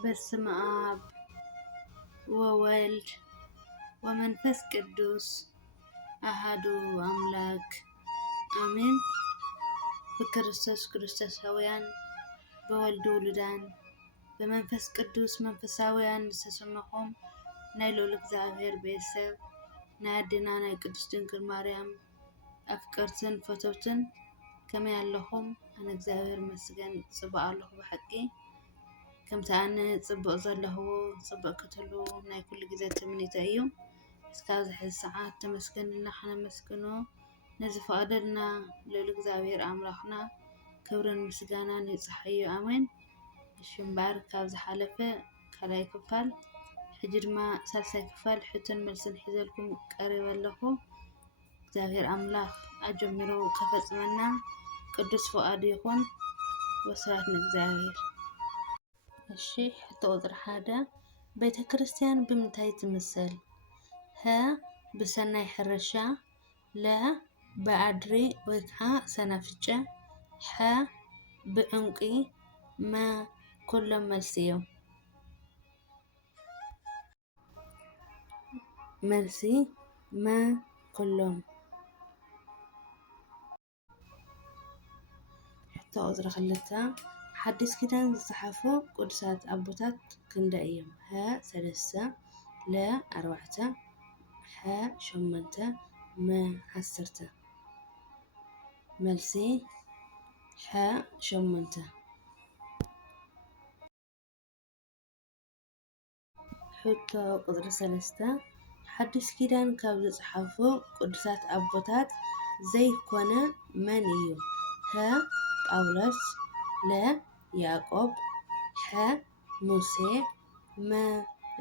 በስመ አብ ወወልድ ወመንፈስ ቅዱስ አሃዱ አምላክ አሜን። በክርስቶስ ክርስቶሳውያን በወልድ ውሉዳን በመንፈስ ቅዱስ መንፈሳውያን ዝተሰመኹም ናይ ልዑል እግዚአብሔር ቤተሰብ ናይ አዴና ናይ ቅድስት ድንግል ማርያም አፍቀርትን ፈተውትን ከመይ ኣለኹም? ኣነ እግዚአብሔር ይመስገን ፅቡቅ ኣለኹ ብሓቂ። ከምቲ ኣነ ፅቡቅ ዘለኽዎ ፅቡቅ ክትህልው ናይ ኩሉ ግዜ ትምኒተይ እዩ። እስካብ ዝሕዚ ሰዓት ተመስገንና ክነመስግኖ ንዝፈቀደልና ልዑል እግዚአብሔር ኣምላኽና ክብርን ምስጋናን ይፅሓዮ ኣሜን። እሺ እምበር ካብ ዝሓለፈ ካልኣይ ክፋል ሕጂ ድማ ሳልሳይ ክፋል ሕቶን መልስን ሒዘልኩም ቀሪበ ኣለኹ። እግዚአብሔር ኣምላኽ ኣጀሚሩ ከፈፅመና ቅዱስ ፈቃዱ ይኹን። ወስብሐት ንእግዚአብሔር። እሺ ሕቶ ቁጥሪ 1 ቤተ ክርስቲያን ብምንታይ ትምሰል? ሀ ብሰናይ ሕርሻ፣ ለ ብኣድሪ ወይ ከዓ ሰናፍጨ፣ ሐ ብዕንቂ፣ መ ኩሎም መልሲ እዮም። መልሲ መ ኩሎም። ሕቶ ቁጥሪ 2 ሓዲስ ኪዳን ዝፀሓፉ ቅዱሳት ኣቦታት ክንደይ እዮም? ሀ 3፣ ለ 4፣ ሐ 8፣ መ 10። መልሲ ሐ 8። ሕቶ ቁጥሪ 3 ሓዲስ ኪዳን ካብ ዝፀሓፉ ቅዱሳት ኣቦታት ዘይኮነ መን እዩ? ሀ ጳውሎስ፣ ለ ያዕቆብ፣ ሐ ሙሴ፣ መ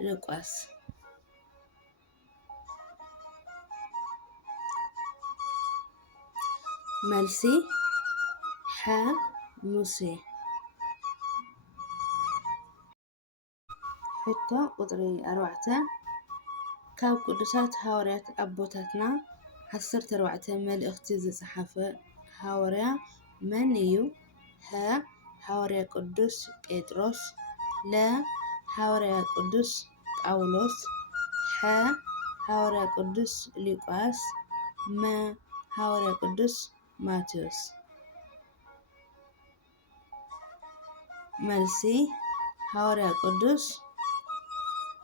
ሉቃስ። መልሲ ሐ ሙሴ። ሕቶ ቁጥሪ 4 ካብ ቅዱሳት ሃዋርያት ኣቦታትና 14 መልእኽቲ ዝፀሓፈ ሃዋርያ መን እዩ? ሀ ሃዋርያ ቅዱስ ጴጥሮስ፣ ለ ሃዋርያ ቅዱስ ጳውሎስ፣ ሐ ሃዋርያ ቅዱስ ሉቃስ፣ መ ሃዋርያ ቅዱስ ማቴዎስ። መልሲ ሃዋርያ ቅዱስ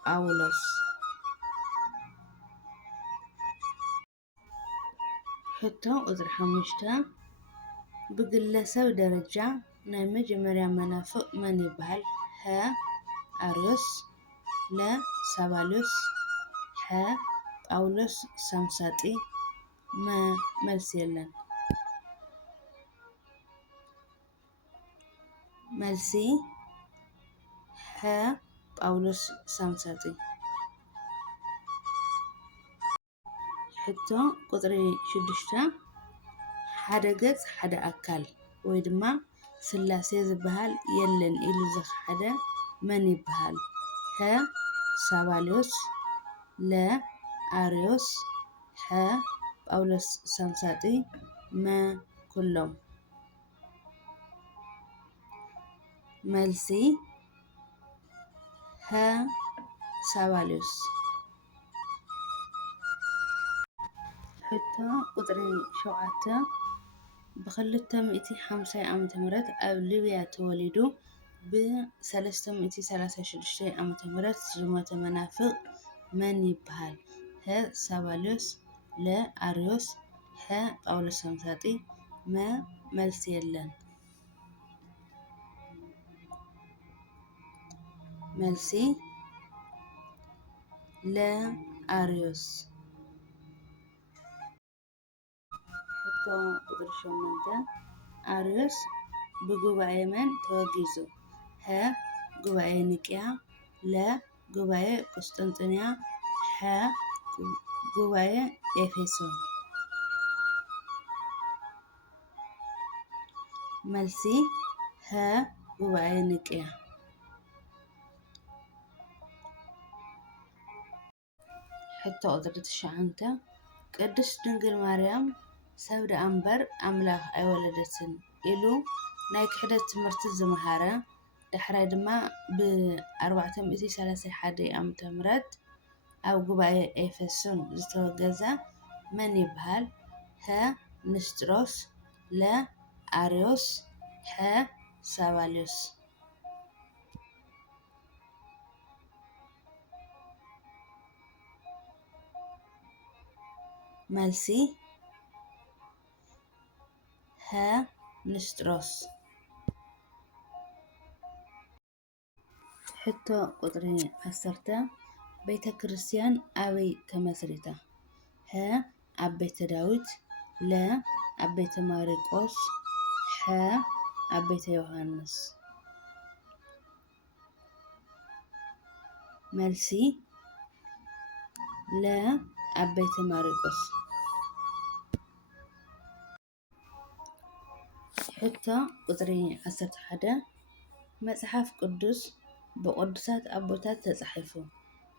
ጳውሎስ። ሕቶ ቁጥሪ 5 ብግለሰብ ደረጃ ናይ መጀመርያ መናፍቅ መን ይበሃል? ሀ ኣርዮስ፣ ለ ሳባልዮስ፣ ሐ ጳውሎስ ሳምሳጢ፣ መ መልሲ የለን። መልሲ ሐ ጳውሎስ ሳምሳጢ። ሕቶ ቁጥሪ 6 ሓደ ገጽ ሓደ ኣካል ወይ ድማ ስላሴ ዝበሃል የለን ኢሉ ዝኸሓደ መን ይበሃል? ሀ ሳባልዮስ፣ ለ ኣርዮስ፣ ሐ ጳውሎስ ሳምሳጢ፣ መ ኩሎም። መልሲ ሀ ሳባልዮስ። ሕቶ ቁጥሪ 7 ብ250 ዓመተ ምህረት ኣብ ሊብያ ተወሊዱ ብ336 ዓመተ ምህረት ዝሞተ መናፍቅ መን ይበሃል? ሀ ሳባልዮስ፣ ለ ኣርዮስ፣ ሐ ጳውሎስ ሳምሳጢ፣ መ መልሲ የለን። መልሲ ለ ኣርዮስ። ሕቶ ቁጥሪ 8 ኣርዮስ ብጉባኤ መን ተወጊዙ? ሀ ጉባኤ ኒቅያ፣ ለ ጉባኤ ቁስጥንጥንያ፣ ሐ ጉባኤ ኤፌሶን። መልሲ ሀ ጉባኤ ኒቅያ። ሕቶ ቁጥሪ 9 ቅድስት ድንግል ማርያም ሰብ ደኣ እምበር ኣምላኽ ኣይወለደትን ኢሉ ናይ ክሕደት ትምህርቲ ዝመሃረ دحراي دما ب431 ዓመተ ምህረት ኣብ ጉባኤ ኤፌሶን ዝተወገዘ መን ይበሃል? ሀ ንስጥሮስ፣ ለ አርዮስ፣ ሐ ሳባልዮስ። መልሲ ሀ ንስጥሮስ። ሕቶ ቁጥሪ 10 ቤተ ክርስቲያን ኣበይ ተመስሪታ? ሀ ኣብ ቤተ ዳዊት፣ ለ ኣብ ቤተ ማርቆስ፣ ሐ ኣብ ቤተ ዮሐንስ። መልሲ ለ ኣብ ቤተ ማርቆስ። ሕቶ ቁጥሪ 11 መጽሓፍ ቅዱስ ብቅዱሳት ኣቦታት ተጻሒፉ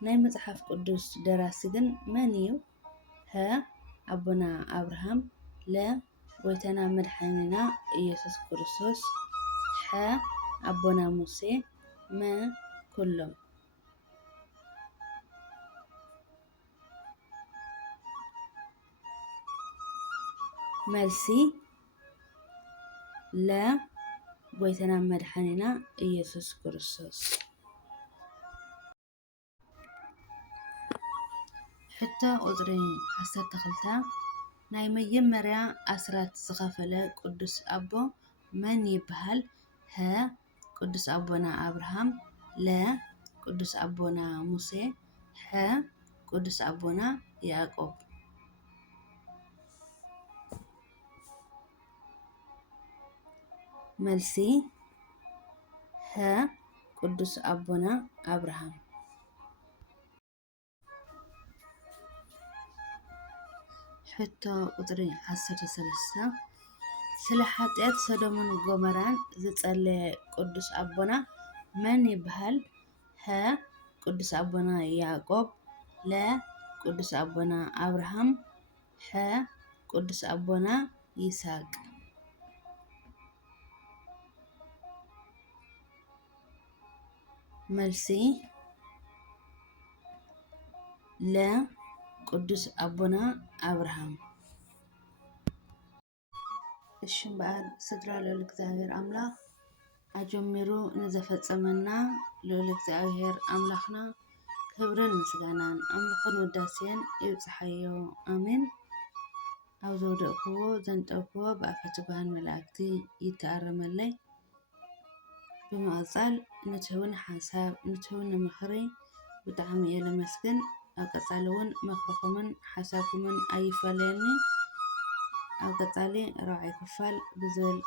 ናይ መጽሓፍ ቅዱስ ደራሲ ግን መን እዩ? ሀ ኣቦና አብርሃም፣ ለ ጎይታና መድሓኒና ኢየሱስ ክርስቶስ፣ ሐ ኣቦና ሙሴ፣ መ ኩሎም። መልሲ ለ ጎይታና መድሓኒና ኢየሱስ ክርስቶስ። ሕቶ ቁጥሪ 12 ናይ መጀመርያ ኣስራት ዝኸፈለ ቅዱስ ኣቦ መን ይበሃል? ሀ ቅዱስ ኣቦና አብርሃም፣ ለ ቅዱስ ኣቦና ሙሴ፣ ሐ ቅዱስ ኣቦና ያዕቆብ። መልሲ ሀ ቅዱስ ኣቦና አብርሃም። ሕቶ ቁጥሪ 13 ስለ ኃጢአት ሰዶምን ጎመራን ዝጸለየ ቅዱስ ኣቦና መን ይበሃል? ሀ ቅዱስ ኣቦና ያዕቆብ፣ ለ ቅዱስ ኣቦና አብርሃም፣ ሐ ቅዱስ ኣቦና ይስሐቅ። መልሲ ለ ቅዱስ ኣቦና አብርሃም። እሺ በዓል ስድራ ልዑል እግዚአብሔር አምላክ አጀሚሩ ንዘፈጸመና ልዑል እግዚአብሔር አምላክና ክብርን ምስጋናን ኣምልኾን ውዳሴን ይብፅሓዮ አሜን። ኣብ ዘውደቕክዎ ዘንጠብክዎ ብኣፈ ትጉሃን መላእክቲ ይተኣረመለይ። ብምቕፃል ንትውን ሓሳብ ንትውን ምኽሪ ብጣዕሚ እየ ለመስግን። ኣብ ቀፃሊ እውን ምኽርኹምን ሓሳብኩምን ኣይፈለየኒ። ኣብ ቀፃሊ 4ይ ክፋል ብዝብል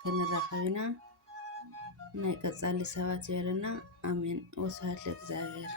ክንራኸብ ኢና። ናይ ቀፃሊ ሰባት ይበለና። ኣሜን። ወስብሐት ለእግዚአብሔር።